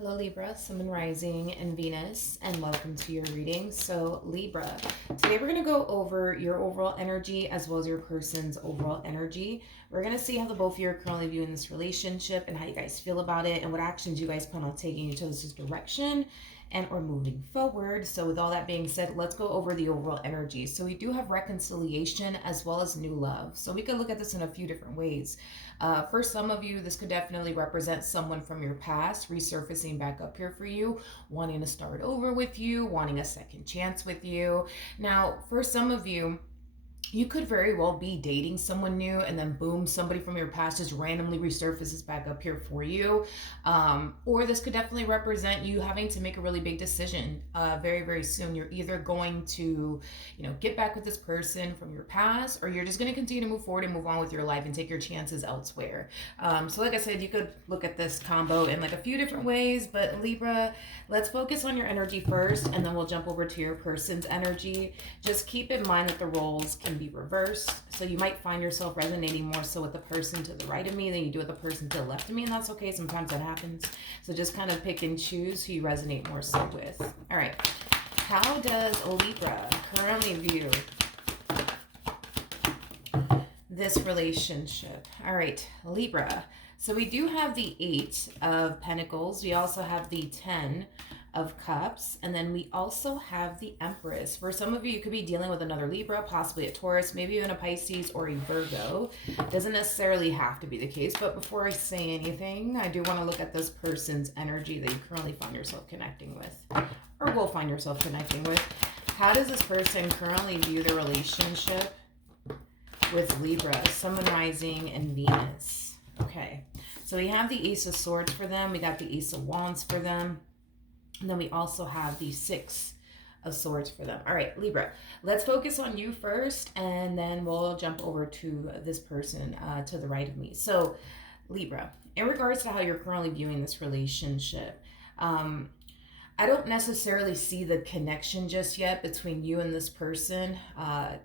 Hello Libra, Sun and Rising and Venus, and welcome to your reading. So Libra, today we're going to go over your overall energy as well as your person's overall energy. We're going to see how the both of you are currently viewing this relationship and how you guys feel about it and what actions you guys plan on taking each other's direction and or moving forward. So with all that being said, let's go over the overall energy. So we do have reconciliation as well as new love. So we could look at this in a few different ways. For some of you, this could definitely represent someone from your past resurfacing back up here for you, wanting to start over with you, wanting a second chance with you. Now, for some of you, you could very well be dating someone new and then boom, somebody from your past just randomly resurfaces back up here for you. Or this could definitely represent you having to make a really big decision very, very soon. You're either going to, get back with this person from your past, or you're just going to continue to move forward and move on with your life and take your chances elsewhere. So like I said, you could look at this combo in like a few different ways, but Libra, let's focus on your energy first, and then we'll jump over to your person's energy. Just keep in mind that the roles can be reversed. So you might find yourself resonating more so with the person to the right of me than you do with the person to the left of me, and that's okay. Sometimes that happens. So just kind of pick and choose who you resonate more so with. All right. How does Libra currently view this relationship? All right, Libra. So we do have the 8 of Pentacles. We also have the 10 of Cups, and then we also have the Empress. For some of you, you could be dealing with another Libra, possibly a Taurus, maybe even a Pisces or a Virgo. Doesn't necessarily have to be the case, but before I say anything, I do want to look at this person's energy that you currently find yourself connecting with, or will find yourself connecting with. How does this person currently view the relationship with Libra, Sun, Rising, and Venus? Okay, so we have the Ace of Swords for them. We got the Ace of Wands for them. And then we also have the 6 of Swords for them. All right, Libra, let's focus on you first, and then we'll jump over to this person to the right of me. So, Libra, in regards to how you're currently viewing this relationship, I don't necessarily see the connection just yet between you and this person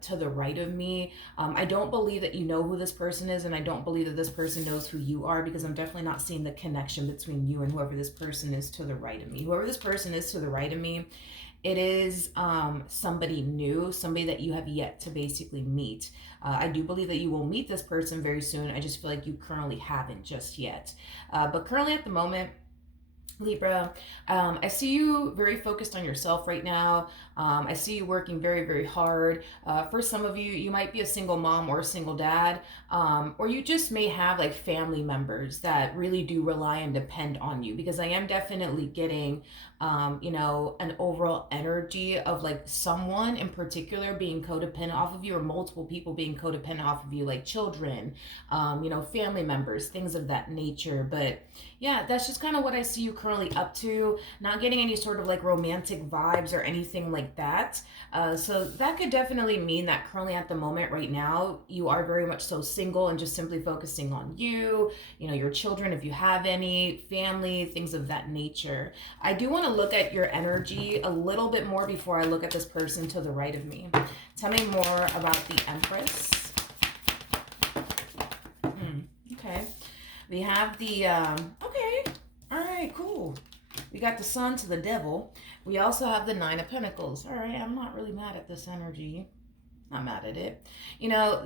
to the right of me. I don't believe that you know who this person is, and I don't believe that this person knows who you are, because I'm definitely not seeing the connection between you and whoever this person is to the right of me. Whoever this person is to the right of me, it is somebody new, somebody that you have yet to basically meet. I do believe that you will meet this person very soon. I just feel like you currently haven't just yet. But currently at the moment, Libra, I see you very focused on yourself right now. I see you working very, very hard. For some of you, you might be a single mom or a single dad, or you just may have like family members that really do rely and depend on you, because I am definitely getting, an overall energy of like someone in particular being codependent off of you, or multiple people being codependent off of you, like children, family members, things of that nature. But yeah, that's just kind of what I see you currently up to. Not getting any sort of like romantic vibes or anything like that. So that could definitely mean that currently at the moment right now, you are very much so single and just simply focusing on you, your children, if you have any, family, things of that nature. I do want to look at your energy a little bit more before I look at this person to the right of me. Tell me more about the Empress. Okay. We have the, okay, all right, cool. We got the Sun to the Devil. We also have the 9 of Pentacles. All right, I'm not really mad at this energy. Not mad at it.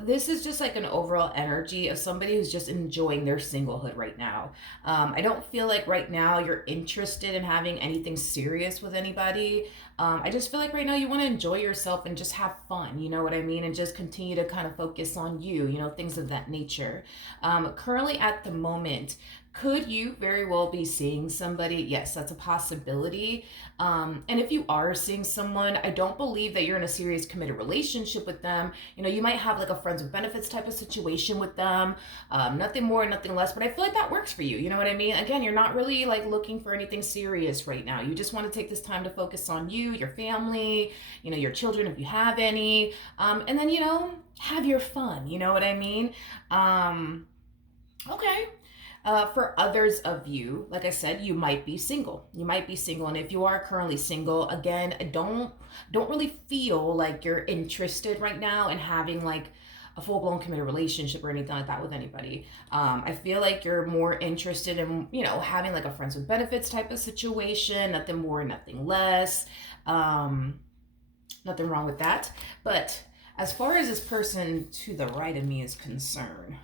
This is just like an overall energy of somebody who's just enjoying their singlehood right now. I don't feel like right now you're interested in having anything serious with anybody. I just feel like right now you want to enjoy yourself and just have fun, you know what I mean? And just continue to kind of focus on you, things of that nature. Currently at the moment, could you very well be seeing somebody? Yes, that's a possibility. And if you are seeing someone, I don't believe that you're in a serious committed relationship with them. You might have like a friends with benefits type of situation with them. Nothing more, nothing less, but I feel like that works for you. You know what I mean? Again, you're not really like looking for anything serious right now. You just want to take this time to focus on you, your family, your children, if you have any, and then, have your fun. You know what I mean? Okay. For others of you, like I said, you might be single. You might be single, and if you are currently single, again, don't really feel like you're interested right now in having like a full-blown committed relationship or anything like that with anybody. I feel like you're more interested in, having like a friends with benefits type of situation, nothing more, nothing less. Nothing wrong with that. But as far as this person to the right of me is concerned,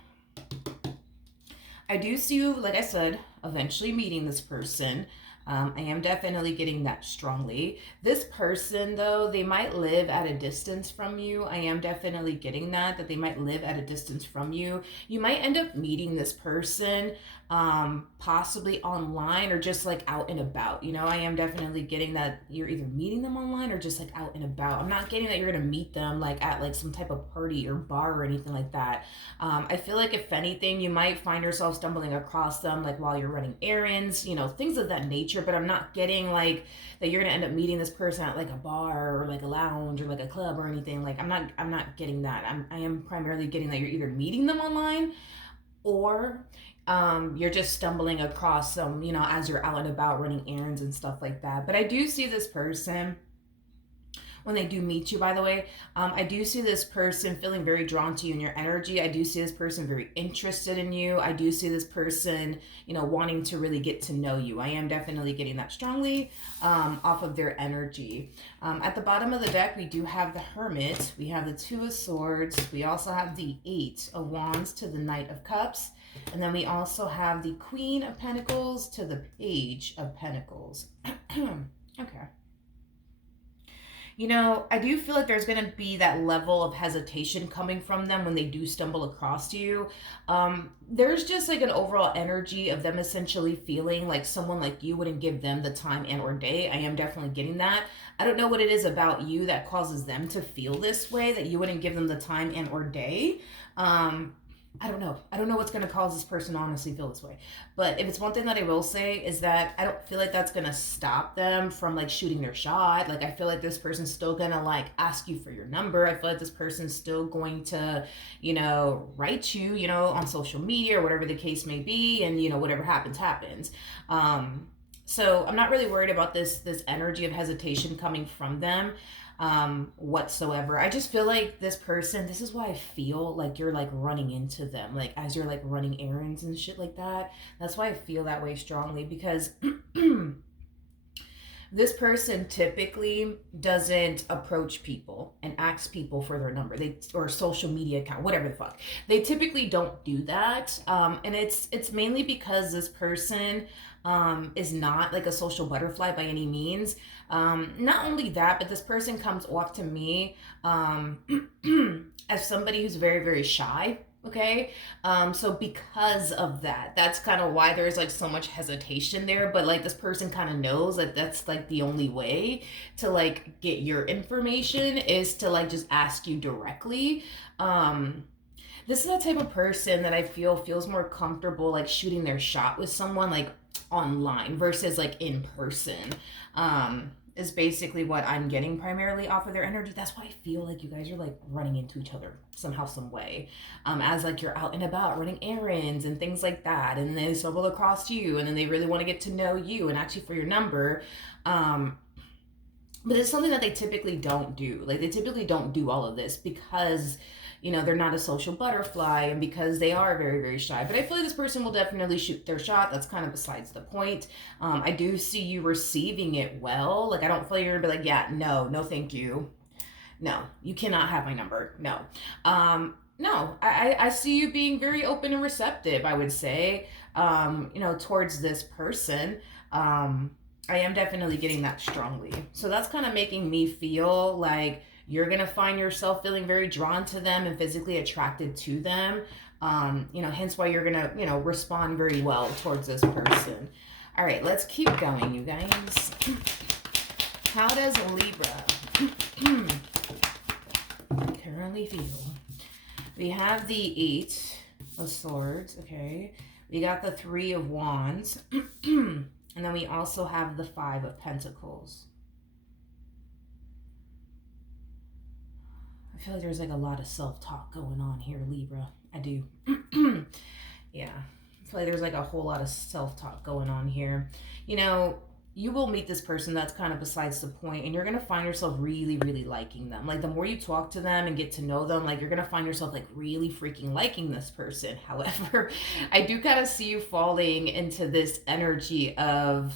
I do see you, like I said, eventually meeting this person. I am definitely getting that strongly. This person, though, they might live at a distance from you. I am definitely getting that they might live at a distance from you. You might end up meeting this person, possibly online or just like out and about. I am definitely getting that you're either meeting them online or just like out and about. I'm not getting that you're going to meet them like at like some type of party or bar or anything like that. I feel like if anything, you might find yourself stumbling across them like while you're running errands, things of that nature. But I'm not getting like that you're gonna end up meeting this person at like a bar or like a lounge or like a club or anything. Like I'm not getting that. I am primarily getting that you're either meeting them online or you're just stumbling across them, as you're out and about running errands and stuff like that. But I do see this person when they do meet you, by the way. I do see this person feeling very drawn to you and your energy. I do see this person very interested in you. I do see this person, wanting to really get to know you. I am definitely getting that strongly off of their energy. At the bottom of the deck, we do have the Hermit. We have the Two of Swords. We also have the Eight of Wands to the Knight of Cups. And then we also have the Queen of Pentacles to the Page of Pentacles. Okay. I do feel like there's going to be that level of hesitation coming from them when they do stumble across you. There's just like an overall energy of them essentially feeling like someone like you wouldn't give them the time and or day. I am definitely getting that. I don't know what it is about you that causes them to feel this way, that you wouldn't give them the time and or day. I don't know. I don't know what's going to cause this person to honestly feel this way. But if it's one thing that I will say is that I don't feel like that's going to stop them from like shooting their shot. Like I feel like this person's still going to like ask you for your number. I feel like this person's still going to, write you, on social media or whatever the case may be. And, whatever happens, happens. So I'm not really worried about this energy of hesitation coming from them whatsoever. I just feel like this person, this is why I feel like you're like running into them, like as you're like running errands and shit like that. That's why I feel that way strongly, because this person typically doesn't approach people and ask people for their number, or social media account, whatever the fuck. They typically don't do that, and it's mainly because this person is not like a social butterfly by any means. Not only that, but this person comes off to me as somebody who's very, very shy. Okay. So because of that, that's kind of why there's like so much hesitation there. But like this person kind of knows that that's like the only way to like get your information is to like just ask you directly. This is that type of person that I feel feels more comfortable like shooting their shot with someone like online versus like in person. Is basically what I'm getting primarily off of their energy. That's why I feel like you guys are like running into each other somehow, some way. As like you're out and about running errands and things like that, and they stumble across you, and then they really want to get to know you and ask you for your number. But it's something that they typically don't do. Like they typically don't do all of this because they're not a social butterfly and because they are very, very shy. But I feel like this person will definitely shoot their shot. That's kind of besides the point. I do see you receiving it well. Like, I don't feel like you're going to be like, yeah, no, thank you. No, you cannot have my number. No. No, I see you being very open and receptive, I would say, towards this person. I am definitely getting that strongly. So that's kind of making me feel like you're going to find yourself feeling very drawn to them and physically attracted to them. Hence why you're going to, respond very well towards this person. All right, let's keep going, you guys. How does Libra currently feel? We have the Eight of Swords, okay. We got the Three of Wands. And then we also have the Five of Pentacles. I feel like there's like a lot of self-talk going on here, Libra. I do. Yeah. I feel like there's like a whole lot of self-talk going on here. you will meet this person that's kind of besides the point, and you're gonna find yourself really, really liking them. Like the more you talk to them and get to know them, like you're gonna find yourself like really freaking liking this person. However, I do kind of see you falling into this energy of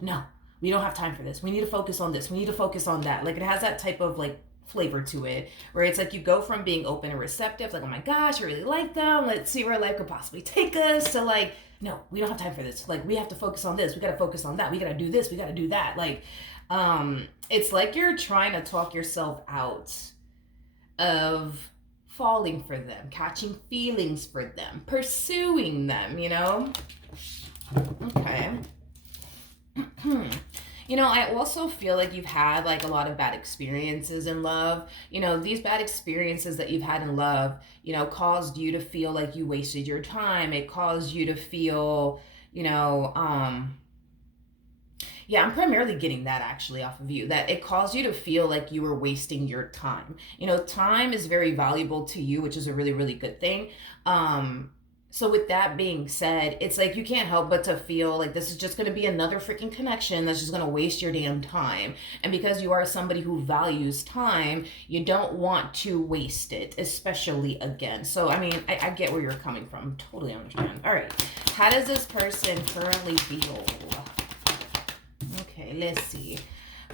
no, we don't have time for this. We need to focus on this. We need to focus on that. Like it has that type of like flavor to it where it's like you go from being open and receptive, like, oh my gosh, I really like them, let's see where life could possibly take us, to like, no, we don't have time for this. Like we have to focus on this. We got to focus on that. We got to do this. We got to do that. Like, it's like you're trying to talk yourself out of falling for them, catching feelings for them, pursuing them, you know? Okay. You know, I also feel like you've had like a lot of bad experiences in love. You know, these bad experiences that you've had in love, you know, caused you to feel like you wasted your time. It caused you to feel, you know, yeah, I'm primarily getting that actually off of you, that it caused you to feel like you were wasting your time. You know, time is very valuable to you, which is a really, really good thing. So with that being said, it's like you can't help but to feel like this is just going to be another freaking connection that's just going to waste your damn time. And because you are somebody who values time, you don't want to waste it, especially again. So, I mean, I get where you're coming from. Totally understand. All right. How does this person currently feel? Okay, let's see.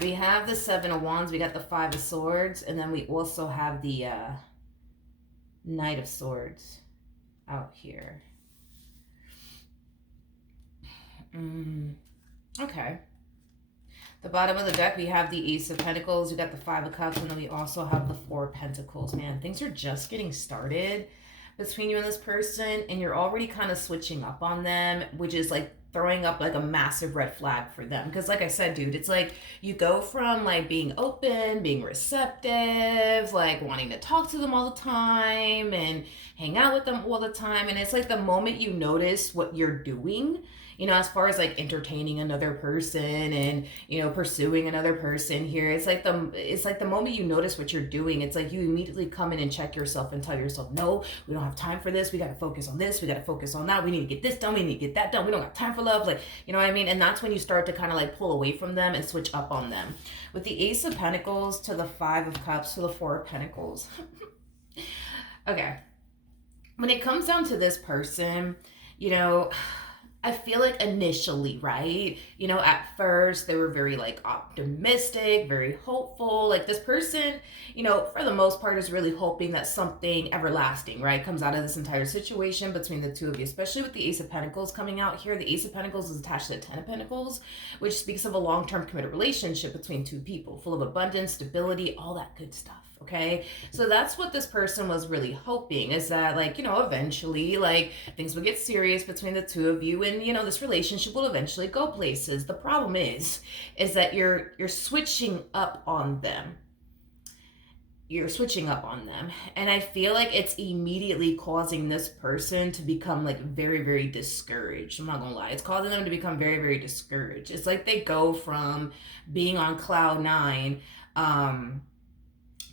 We have the Seven of Wands. We got the Five of Swords. And then we also have the Knight of Swords out here. Okay. The bottom of the deck, we have the Ace of Pentacles, we got the Five of Cups, and then we also have the Four of Pentacles. Man, things are just getting started between you and this person, and you're already kind of switching up on them, which is like throwing up like a massive red flag for them. Because like I said, dude, it's like you go from like being open, being receptive, like wanting to talk to them all the time and hang out with them all the time, and it's like the moment you notice what you're doing, you know, as far as like entertaining another person and, you know, pursuing another person here, it's like the moment you notice what you're doing, it's like you immediately come in and check yourself and tell yourself, no, we don't have time for this. We got to focus on this. We got to focus on that. We need to get this done. We need to get that done. We don't have time for love. Like, you know what I mean? And that's when you start to kind of like pull away from them and switch up on them. With the Ace of Pentacles to the Five of Cups to the Four of Pentacles. Okay. When it comes down to this person, you know, I feel like initially, right? You know, at first they were very like optimistic, very hopeful. Like this person, you know, for the most part is really hoping that something everlasting, right, comes out of this entire situation between the two of you, especially with the Ace of Pentacles coming out here. The Ace of Pentacles is attached to the Ten of Pentacles, which speaks of a long-term committed relationship between two people, full of abundance, stability, all that good stuff. Okay, so that's what this person was really hoping, is that like, you know, eventually like things will get serious between the two of you, and you know, this relationship will eventually go places. The problem is that you're switching up on them. You're switching up on them, and I feel like it's immediately causing this person to become like very, very discouraged. I'm not gonna lie, it's causing them to become very, very discouraged. It's like they go from being on cloud nine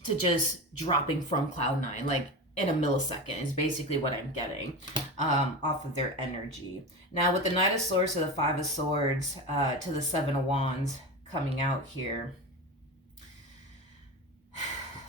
to just dropping from cloud nine, like in a millisecond is basically what I'm getting off of their energy. Now with the Knight of Swords to the Five of Swords to the Seven of Wands coming out here,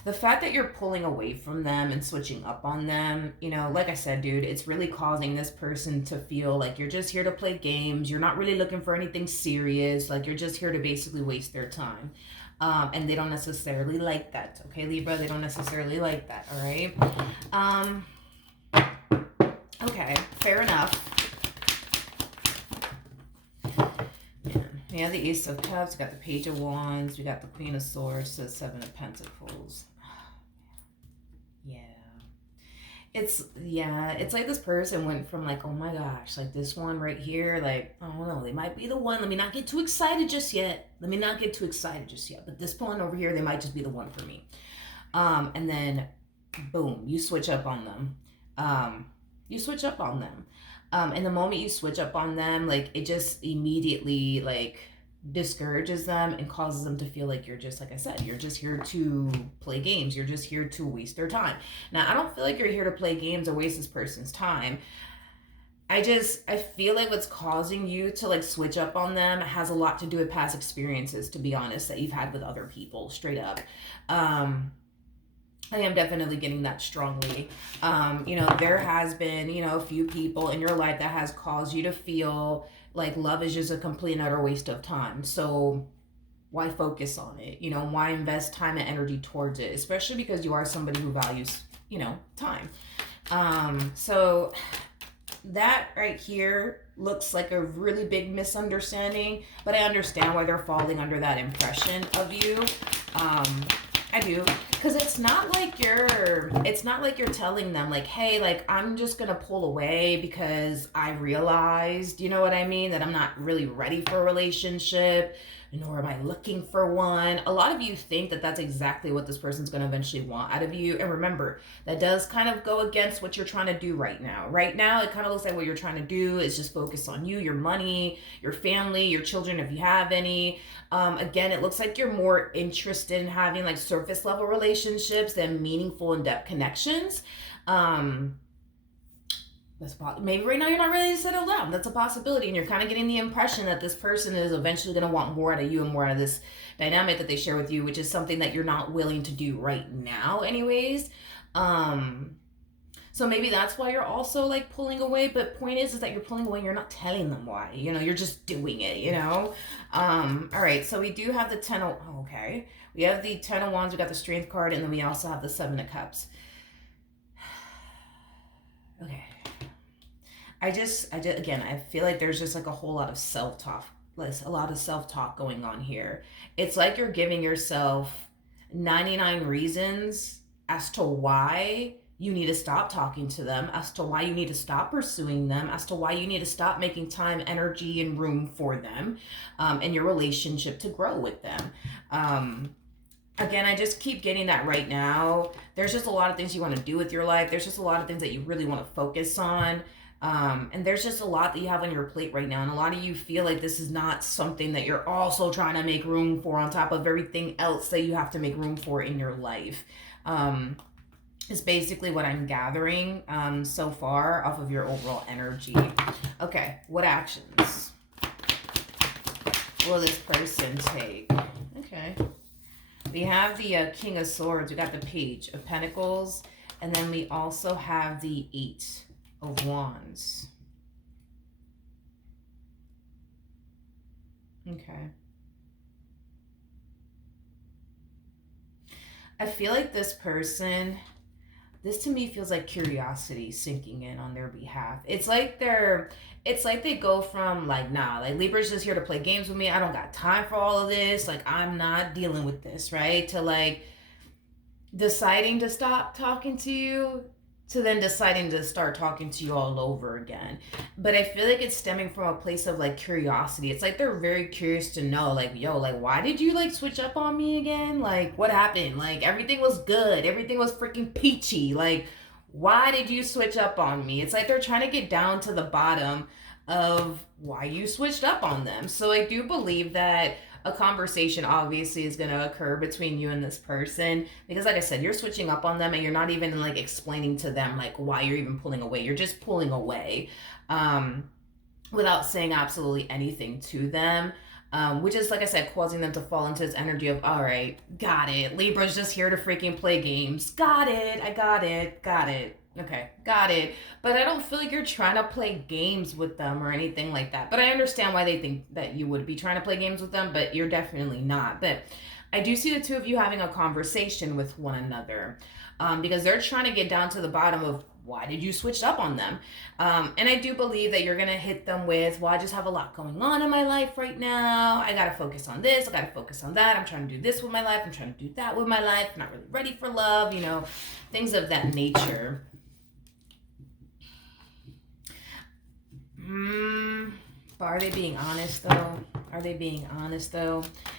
the fact that you're pulling away from them and switching up on them, you know, like I said, dude, it's really causing this person to feel like you're just here to play games. You're not really looking for anything serious. Like you're just here to basically waste their time. And they don't necessarily like that. Okay, Libra, they don't necessarily like that. All right. Okay, fair enough. We have the Ace of Cups, we got the Page of Wands, we got the Queen of Swords to the Seven of Pentacles. Yeah. It's like this person went from like, oh my gosh, like this one right here, like, I don't know, they might be the one. Let me not get too excited just yet. But this one over here, they might just be the one for me. And then boom, you switch up on them. And the moment you switch up on them, like it just immediately like discourages them and causes them to feel like you're just, like I said, you're just here to play games. You're just here to waste their time. Now, I don't feel like you're here to play games or waste this person's time. I feel like what's causing you to like switch up on them has a lot to do with past experiences, to be honest, that you've had with other people, straight up. Um, I am definitely getting that strongly. There has been, a few people in your life that has caused you to feel like love is just a complete and utter waste of time. So why focus on it? Why invest time and energy towards it? Especially because you are somebody who values, time. So that right here looks like a really big misunderstanding, but I understand why they're falling under that impression of you. I do, because it's not like you're telling them like, hey, like I'm just gonna pull away because I realized, you know what I mean, that I'm not really ready for a relationship, nor am I looking for one. A lot of you think that that's exactly what this person's gonna eventually want out of you, and remember, that does kind of go against what you're trying to do right now. Right now, it kind of looks like what you're trying to do is just focus on you, your money, your family, your children, if you have any. Again, it looks like you're more interested in having like surface level relationships than meaningful in-depth connections. Maybe right now you're not ready to settle down. That's a possibility, and you're kind of getting the impression that this person is eventually going to want more out of you and more out of this dynamic that they share with you, which is something that you're not willing to do right now anyways. So maybe that's why you're also like pulling away. But point is that you're pulling away. You're not telling them why. You're just doing it. All right. So we do have the okay. We have the 10 of Wands. We got the Strength card, and then we also have the 7 of Cups. Okay. Again, I feel like there's just like a whole lot of self-talk, going on here. It's like you're giving yourself 99 reasons as to why you need to stop talking to them, as to why you need to stop pursuing them, as to why you need to stop making time, energy, and room for them, and your relationship to grow with them. Again, I just keep getting that right now. There's just a lot of things you want to do with your life. There's just a lot of things that you really want to focus on. And there's just a lot that you have on your plate right now. And a lot of you feel like this is not something that you're also trying to make room for on top of everything else that you have to make room for in your life. Is basically what I'm gathering so far off of your overall energy. Okay, what actions will this person take? Okay. We have the King of Swords. We got the Page of Pentacles. And then we also have the 8 of Wands. Okay. I feel like this to me feels like curiosity sinking in on their behalf. It's like they go from like, nah, like Libra's just here to play games with me. I don't got time for all of this. Like, I'm not dealing with this, right? To like deciding to stop talking to you, to then deciding to start talking to you all over again. But I feel like it's stemming from a place of like curiosity. It's like they're very curious to know, like, yo, like, why did you like switch up on me again? Like, what happened? Like, everything was good. Everything was freaking peachy. Like, why did you switch up on me? It's like they're trying to get down to the bottom of why you switched up on them. So I do believe that a conversation obviously is going to occur between you and this person, because like I said, you're switching up on them and you're not even like explaining to them like why you're even pulling away. You're just pulling away without saying absolutely anything to them, which is, like I said, causing them to fall into this energy of, all right, got it, Libra's just here to freaking play games. Got it. I got it. Okay, got it. But I don't feel like you're trying to play games with them or anything like that. But I understand why they think that you would be trying to play games with them, but you're definitely not. But I do see the two of you having a conversation with one another, because they're trying to get down to the bottom of why did you switch up on them? And I do believe that you're going to hit them with, well, I just have a lot going on in my life right now. I got to focus on this. I got to focus on that. I'm trying to do this with my life. I'm trying to do that with my life. I'm not really ready for love, things of that nature. But are they being honest though?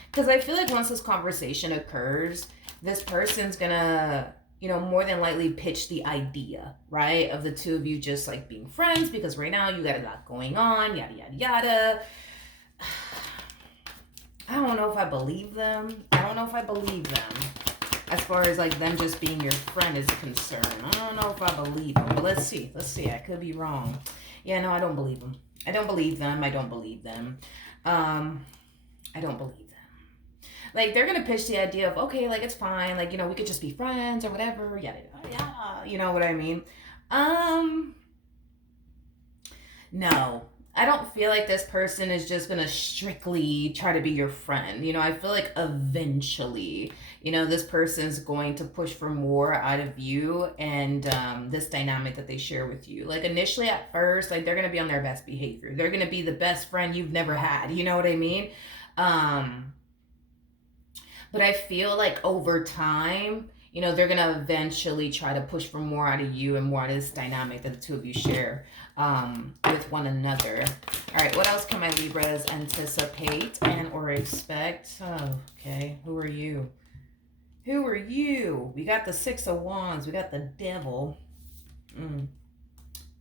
Because I feel like once this conversation occurs, this person's gonna, more than likely pitch the idea, right? Of the two of you just like being friends, because right now you got a lot going on, yada, yada, yada. I don't know if I believe them. As far as like them just being your friend is concerned. I don't know if I believe them, but let's see. I could be wrong. Yeah, no, I don't believe them. I don't believe them. I don't believe them. I don't believe them. Like, they're gonna pitch the idea of, okay, like, it's fine, like, we could just be friends or whatever, yada yada yada. You know what I mean? Um, no. I don't feel like this person is just gonna strictly try to be your friend. I feel like eventually, this person's going to push for more out of you and this dynamic that they share with you. Like, initially at first, like, they're gonna be on their best behavior. They're gonna be the best friend you've never had. You know what I mean? Um, but I feel like over time, they're going to eventually try to push for more out of you and more out of this dynamic that the two of you share with one another. All right, what else can my Libras anticipate and or expect? Oh, okay, who are you? Who are you? We got the Six of Wands. We got the Devil.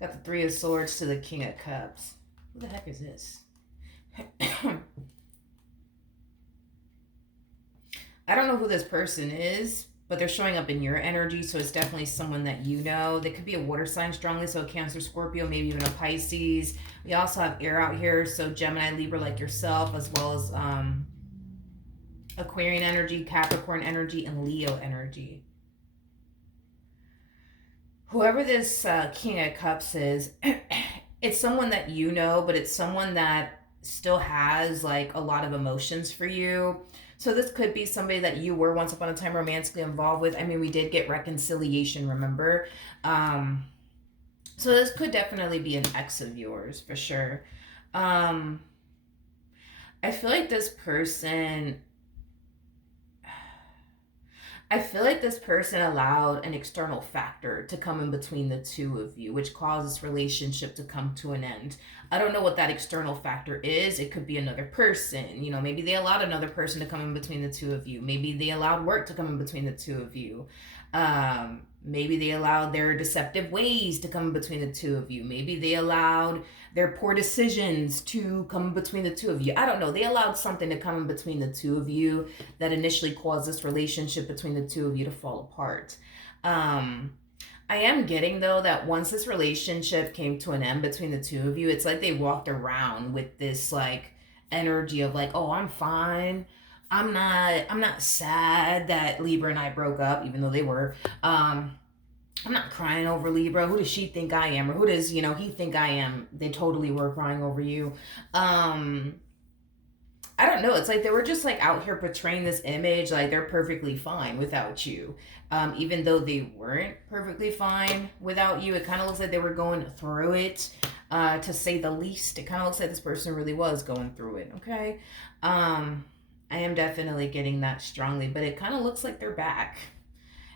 Got the Three of Swords to the King of Cups. Who the heck is this? I don't know who this person is, but they're showing up in your energy, so it's definitely someone that you know. They could be a water sign strongly, so a Cancer, Scorpio, maybe even a Pisces. We also have air out here, so Gemini, Libra like yourself, as well as Aquarian energy, Capricorn energy, and Leo energy. Whoever this King of Cups is, it's someone that you know, but it's someone that still has like a lot of emotions for you. So this could be somebody that you were once upon a time romantically involved with. I mean, we did get reconciliation, remember? So this could definitely be an ex of yours for sure. I feel like this person allowed an external factor to come in between the two of you, which caused this relationship to come to an end. I don't know what that external factor is. It could be another person. Maybe they allowed another person to come in between the two of you. Maybe they allowed work to come in between the two of you. Maybe they allowed their deceptive ways to come in between the two of you. Maybe they allowed their poor decisions to come between the two of you. I don't know. They allowed something to come in between the two of you that initially caused this relationship between the two of you to fall apart. I am getting, though, that once this relationship came to an end between the two of you, it's like they walked around with this, like, energy of, like, oh, I'm fine. I'm not sad that Libra and I broke up, even though they were. I'm not crying over Libra. Who does she think I am? Or who does, he think I am? They totally were crying over you. I don't know. It's like they were just like out here portraying this image like they're perfectly fine without you. Even though they weren't perfectly fine without you, it kind of looks like they were going through it, to say the least. It kind of looks like this person really was going through it, okay? I am definitely getting that strongly, but it kind of looks like they're back.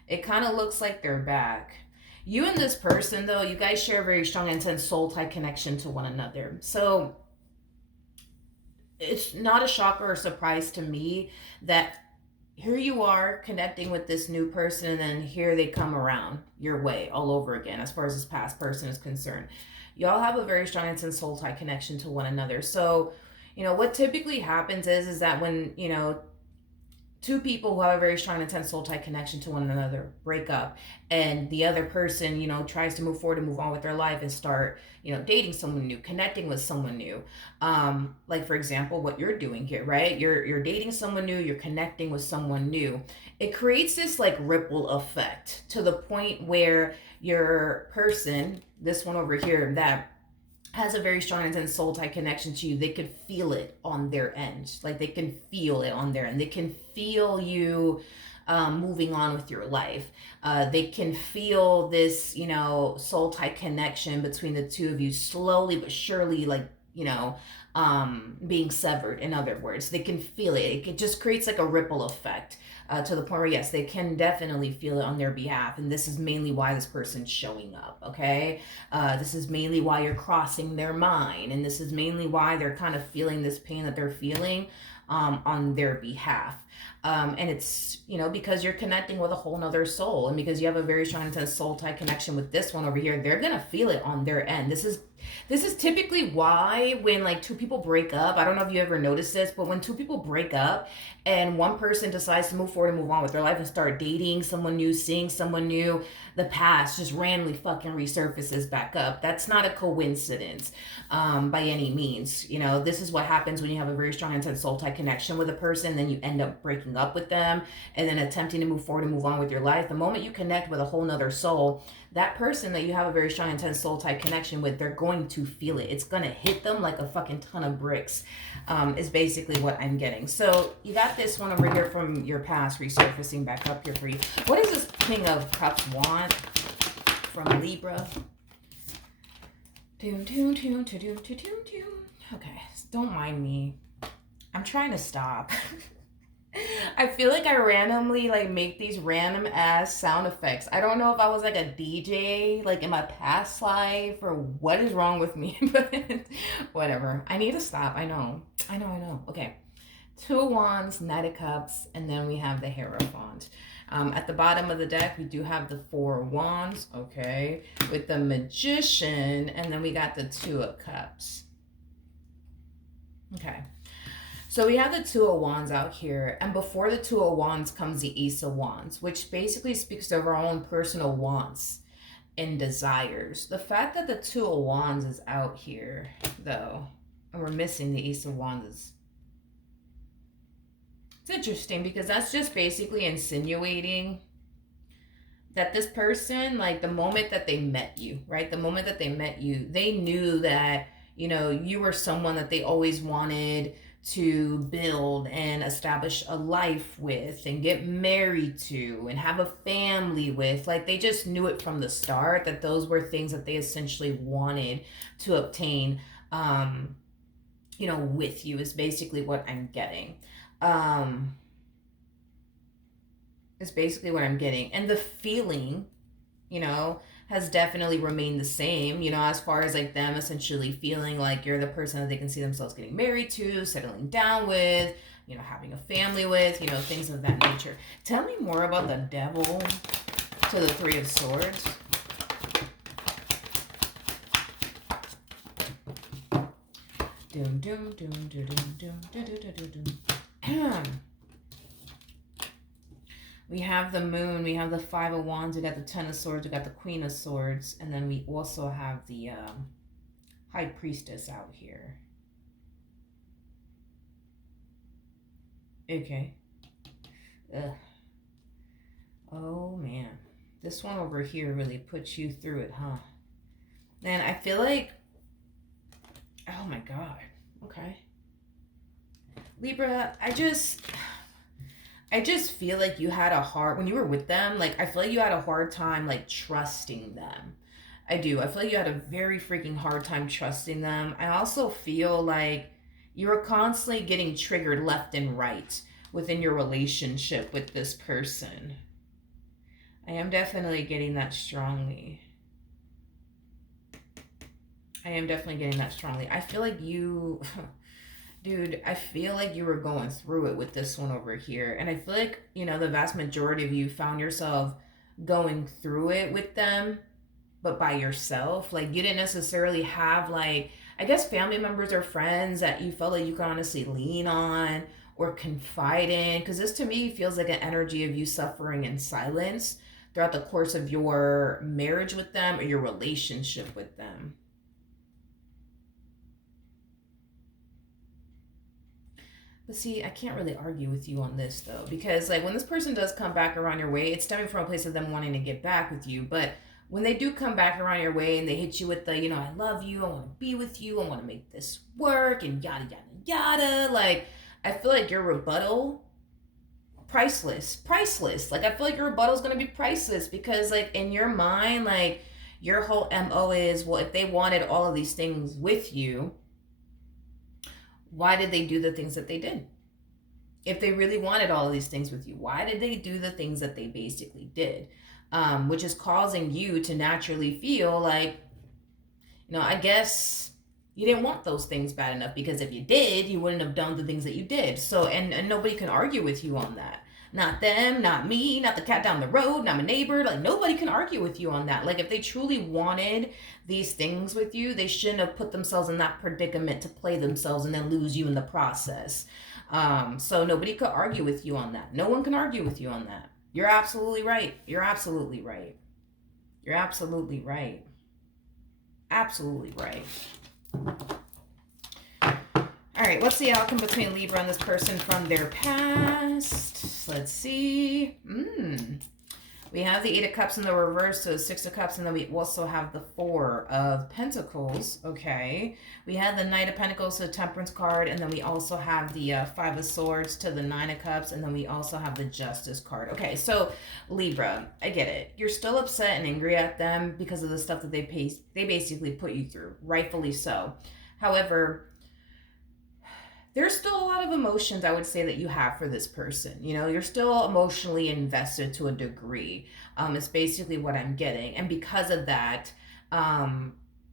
It kind of looks like they're back. You and this person, though, you guys share a very strong, intense soul-tie connection to one another. So it's not a shocker or surprise to me that here you are connecting with this new person, and then here they come around your way all over again as far as this past person is concerned. Y'all have a very strong, intense soul-tie connection to one another. So, what typically happens is that when, two people who have a very strong, intense soul tie connection to one another break up, and the other person, tries to move forward and move on with their life and start, dating someone new, connecting with someone new. Like, for example, what you're doing here, right? You're dating someone new, you're connecting with someone new. It creates this like ripple effect to the point where your person, this one over here, that has a very strong intense soul tie connection to you, they could feel it on their end. Like, they can feel it on their end. They can feel you moving on with your life. They can feel this, soul tie connection between the two of you slowly but surely, like, being severed. In other words, they can feel it. It just creates like a ripple effect. To the point where, yes, they can definitely feel it on their behalf. And this is mainly why this person's showing up, okay? This is mainly why you're crossing their mind. And this is mainly why they're kind of feeling this pain that they're feeling on their behalf. And it's, because you're connecting with a whole nother soul. And because you have a very strong, intense soul tie connection with this one over here, they're going to feel it on their end. This is This is typically why when like two people break up, I don't know if you ever noticed this, but when two people break up and one person decides to move forward and move on with their life and start dating someone new, seeing someone new, the past just randomly fucking resurfaces back up. That's not a coincidence by any means. You know, this is what happens when you have a very strong, intense soul tie connection with a person, then you end up breaking up with them and then attempting to move forward and move on with your life. The moment you connect with a whole nother soul, that person that you have a very strong, intense soul type connection with, they're going to feel it. It's going to hit them like a fucking ton of bricks, is basically what I'm getting. So you got this one over here from your past resurfacing back up here for you. What does this King of Cups want from Libra? Doom, doom, doom, doom, doom, doom, doom. Okay, don't mind me. I'm trying to stop. I feel like I randomly like make these random ass sound effects. I don't know if I was like a DJ like in my past life or what is wrong with me, but whatever. I need to stop. I know. Okay. 2 of Wands, Knight of Cups, and then we have the Hierophant. At the bottom of the deck, we do have the 4 of Wands, okay, with the Magician, and then we got the 2 of Cups. Okay. So we have the 2 of Wands out here, and before the 2 of Wands comes the Ace of Wands, which basically speaks of our own personal wants and desires. The fact that the 2 of Wands is out here, though, and we're missing the Ace of Wands is... It's interesting because that's just basically insinuating that this person, like the moment that they met you, right? The moment that they met you, they knew that, you know, you were someone that they always wanted to build and establish a life with and get married to and have a family with. Like they just knew it from the start that those were things that they essentially wanted to obtain, you know, with you, is basically what I'm getting. Is basically what I'm getting. And the feeling, you know, has definitely remained the same, you know, as far as like them essentially feeling like you're the person that they can see themselves getting married to, settling down with, you know, having a family with, you know, things of that nature. Tell me more about the Devil to the 3 of Swords. Doom, doom, doom, doom, doom, doom, doom, doom, doom. We have the Moon, we have the 5 of Wands, we got the 10 of Swords, we got the Queen of Swords, and then we also have the High Priestess out here. Okay. Ugh. Oh, man. This one over here really puts you through it, huh? And I feel like... Oh, my God. Okay. Libra, I just feel like you had a hard, when you were with them, like, I feel like you had a hard time, like, trusting them. I do. I feel like you had a very freaking hard time trusting them. I also feel like you were constantly getting triggered left and right within your relationship with this person. I am definitely getting that strongly. I feel like you... Dude, I feel like you were going through it with this one over here. And I feel like, you know, the vast majority of you found yourself going through it with them, but by yourself. Like, you didn't necessarily have, like, I guess family members or friends that you felt like you could honestly lean on or confide in. Because this, to me, feels like an energy of you suffering in silence throughout the course of your marriage with them or your relationship with them. But see, I can't really argue with you on this, though, because like when this person does come back around your way, it's stemming from a place of them wanting to get back with you. But when they do come back around your way and they hit you with the, you know, I love you, I want to be with you, I want to make this work, and yada, yada, yada, like, I feel like your rebuttal, priceless. Like, I feel like your rebuttal is going to be priceless because, like, in your mind, like, your whole MO is, well, if they wanted all of these things with you, why did they do the things that they did? If they really wanted all of these things with you, why did they do the things that they basically did? Which is causing you to naturally feel like, you know, I guess you didn't want those things bad enough, because if you did, you wouldn't have done the things that you did. So, and nobody can argue with you on that. Not them, not me, not the cat down the road, not my neighbor. Like, nobody can argue with you on that. Like, if they truly wanted these things with you, they shouldn't have put themselves in that predicament to play themselves and then lose you in the process. So nobody could argue with you on that. No one can argue with you on that. You're absolutely right. You're absolutely right. You're absolutely right. Absolutely right. All right, what's the outcome between Libra and this person from their past? Let's see. We have the Eight of Cups in the reverse, so Six of Cups, and then we also have the Four of Pentacles. Okay. We have the Knight of Pentacles, so the Temperance card, and then we also have the Five of Swords to the Nine of Cups, and then we also have the Justice card. Okay, so Libra, I get it. You're still upset and angry at them because of the stuff that they basically put you through, rightfully so. However, there's still a lot of emotions, I would say, that you have for this person. You know, you're still emotionally invested to a degree. It's basically what I'm getting. And because of that,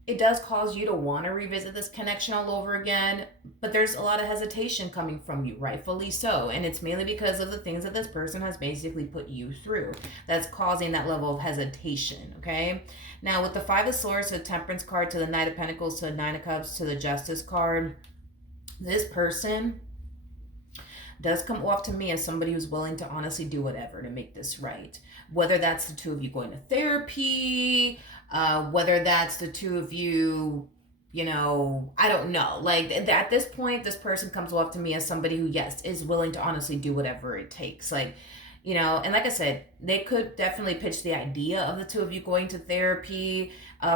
it does cause you to want to revisit this connection all over again. But there's a lot of hesitation coming from you, rightfully so. And it's mainly because of the things that this person has basically put you through that's causing that level of hesitation, okay? Now, with the Five of Swords, the Temperance card, to the Knight of Pentacles, to the Nine of Cups, to the Justice card, this person does come off to me as somebody who's willing to honestly do whatever to make this right. Whether that's the two of you going to therapy, whether that's the two of you, you know, I don't know. Like, at this point, this person comes off to me as somebody who, yes, is willing to honestly do whatever it takes. Like, you know, and like I said, they could definitely pitch the idea of the two of you going to therapy.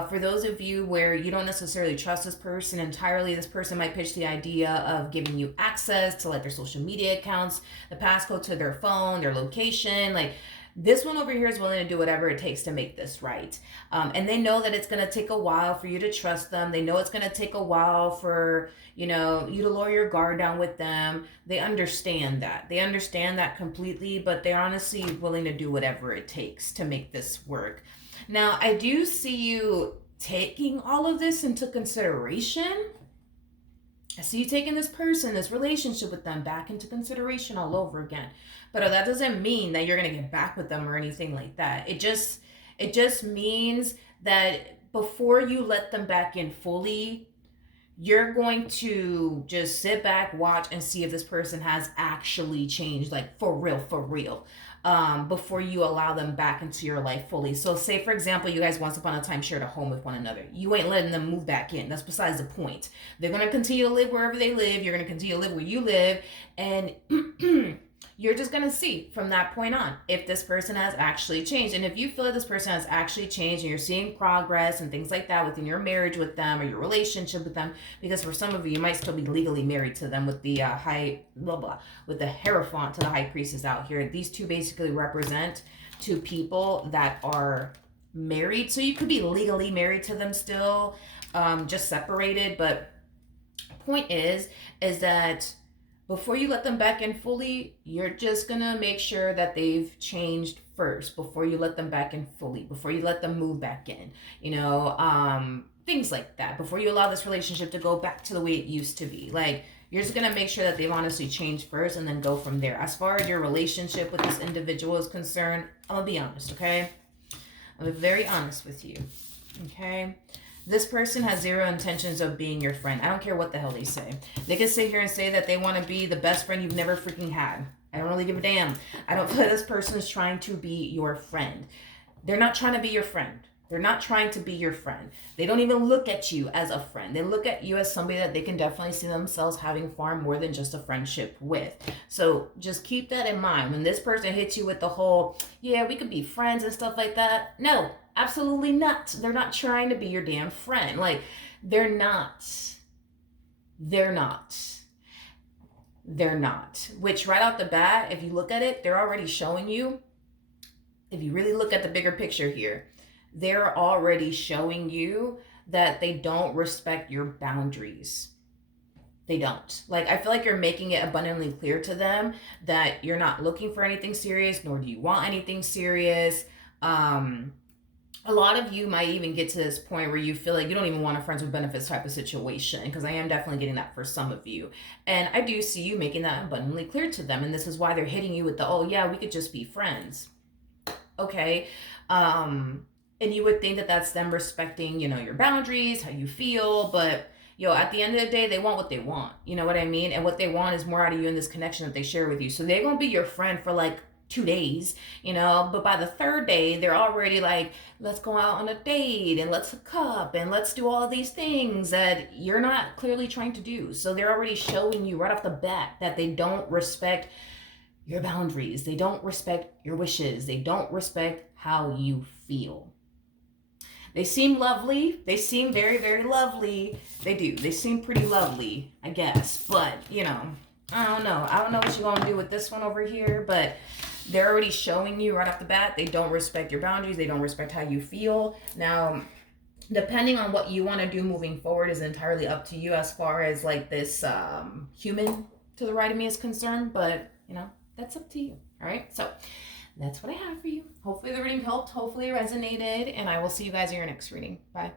For those of you where you don't necessarily trust this person entirely, this person might pitch the idea of giving you access to like their social media accounts, the passcode to their phone, their location. Like, this one over here is willing to do whatever it takes to make this right. And they know that it's going to take a while for you to trust them. They know it's going to take a while for, you know, you to lower your guard down with them. They understand that. They understand that completely, but they're honestly willing to do whatever it takes to make this work. Now, I do see you taking all of this into consideration. I see you taking this person, this relationship with them back into consideration all over again. But that doesn't mean that you're going to get back with them or anything like that. It just means that before you let them back in fully, you're going to just sit back, watch, and see if this person has actually changed, like for real, before you allow them back into your life fully. So say, for example, you guys once upon a time shared a home with one another. You ain't letting them move back in. That's besides the point. They're going to continue to live wherever they live. You're going to continue to live where you live. And you're just going to see from that point on if this person has actually changed. And if you feel that this person has actually changed and you're seeing progress and things like that within your marriage with them or your relationship with them, because for some of you, you might still be legally married to them with the with the Hierophant to the High Priestess out here. These two basically represent two people that are married. So you could be legally married to them still, just separated. But point is that before you let them back in fully, you're just going to make sure that they've changed first before you let them back in fully, before you let them move back in, you know, things like that, before you allow this relationship to go back to the way it used to be. Like, you're just going to make sure that they've honestly changed first and then go from there. As far as your relationship with this individual is concerned, I'm going to be honest, okay? I'm going to be very honest with you, okay? This person has zero intentions of being your friend. I don't care what the hell they say. They can sit here and say that they want to be the best friend you've never freaking had. I don't really give a damn. I don't feel like this person is trying to be your friend. They're not trying to be your friend. They're not trying to be your friend. They don't even look at you as a friend. They look at you as somebody that they can definitely see themselves having far more than just a friendship with. So just keep that in mind. When this person hits you with the whole, yeah, we could be friends and stuff like that. No, absolutely not. They're not trying to be your damn friend. Like, they're not. They're not. They're not. Which right off the bat, if you look at it, they're already showing you, if you really look at the bigger picture here, they're already showing you that they don't respect your boundaries. They don't. Like, I feel like you're making it abundantly clear to them that you're not looking for anything serious, nor do you want anything serious. A lot of you might even get to this point where you feel like you don't even want a friends with benefits type of situation, because I am definitely getting that for some of you. And I do see you making that abundantly clear to them. And this is why they're hitting you with the, oh, yeah, we could just be friends. Okay. And you would think that that's them respecting, your boundaries, how you feel. But, at the end of the day, they want what they want. You know what I mean? And what they want is more out of you in this connection that they share with you. So they're going to be your friend for like 2 days, but by the third day, they're already like, let's go out on a date and let's hook up and let's do all these things that you're not clearly trying to do. So they're already showing you right off the bat that they don't respect your boundaries. They don't respect your wishes. They don't respect how you feel. They seem lovely. They seem very, very lovely. They do. They seem pretty lovely, I guess. But, I don't know. I don't know what you're going to do with this one over here, but they're already showing you right off the bat they don't respect your boundaries. They don't respect how you feel. Now, depending on what you want to do moving forward is entirely up to you as far as like this human to the right of me is concerned. But, that's up to you. All right? So that's what I have for you. Hopefully the reading helped. Hopefully it resonated. And I will see you guys in your next reading. Bye.